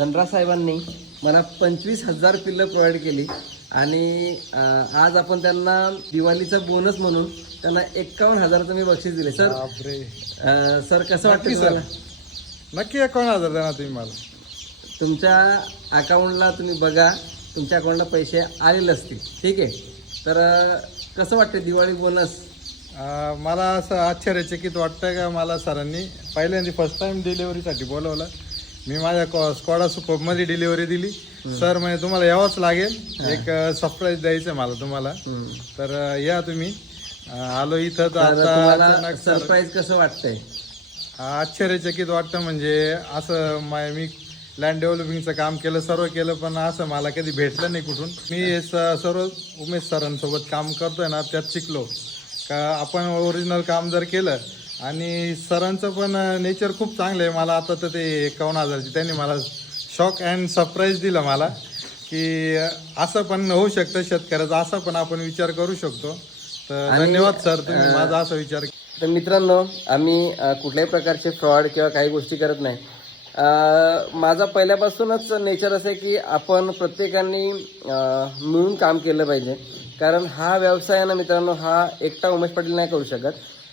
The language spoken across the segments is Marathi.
धनराज साहेबांनी मला 25,000 पिल्लं प्रोव्हाइड केली आणि आज आपण त्यांना दिवाळीचा बोनस म्हणून त्यांना 51,000चं मी बक्षीस दिले. सर सर कसं वाटतं तुम्हाला? नक्की 51,000 देणार तुम्ही मला. तुमच्या अकाउंटला तुम्ही बघा, तुमच्या अकाउंटला पैसे आलेले असतील. ठीक आहे. तर कसं वाटतं दिवाळी बोनस? मला असं आश्चर्यचकित वाटतं का मला सरांनी पहिल्यांदा फर्स्ट टाइम डिलिव्हरीसाठी बोलवलं. मी माझ्या स्क्वॉडा सुपरमध्ये डिलिव्हरी दिली. सर म्हणजे तुम्हाला यावंच लागेल, एक सरप्राईज द्यायचं मला तुम्हाला. तर या तुम्ही. आलो इथं तर आता सरप्राईज कसं वाटतंय? आश्चर्यचकित वाटतं. म्हणजे असं मी लँड डेव्हलपिंगचं काम केलं, सर्व केलं, पण असं मला कधी भेटलं नाही कुठून. मी सर्व उमेश सरांसोबत काम करतोय ना, त्यात शिकलो का आपण ओरिजिनल काम जर केलं. आणि सरांचं पण नेचर खूप चांगलं आहे. मला आता तर ते 51,000ची त्यांनी मला शॉक अँड सरप्राईज दिलं मला, की असं पण होऊ शकतं शेतकऱ्याचा, असा पण आपण विचार करू शकतो. तर धन्यवाद सर, तुम्ही माझा असा विचार. तर मित्रांनो, आम्ही कुठल्याही प्रकारचे फ्रॉड किंवा काही गोष्टी करत नाही. माझा पहिल्यापासूनच नेचर असं आहे की आपण प्रत्येकाने मिळून काम केलं पाहिजे. कारण हा व्यवसाय ना मित्रांनो, हा एकटा उमेश पाटील नाही करू शकत.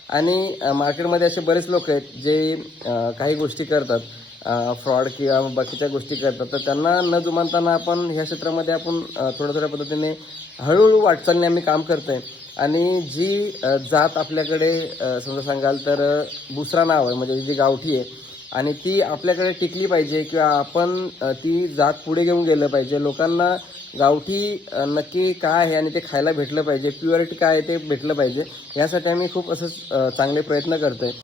आणि मार्केटमध्ये असे बरेच लोक आहेत जे काही गोष्टी करतात, फ्रॉड किंवा बाकीच्या गोष्टी करतात. तर त्यांना न जुमानताना आपण ह्या क्षेत्रामध्ये आपण थोड्या थोड्या पद्धतीने हळूहळू वाटचालीने आम्ही काम करतोय. आणि जी जात आपल्याकडे समजा सांगाल तर बुसरा नाव आहे, म्हणजे जी गावठी आहे, आणि ती आपल्याकडे टिकली पाहिजे किंवा आपण ती जात पुढे घेऊन गेलं पाहिजे. लोकांना गावठी नक्की काय आहे आणि ते खायला भेटलं पाहिजे, प्युरिटी काय आहे ते भेटलं पाहिजे. यासाठी आम्ही खूप असं चांगले प्रयत्न करतोय.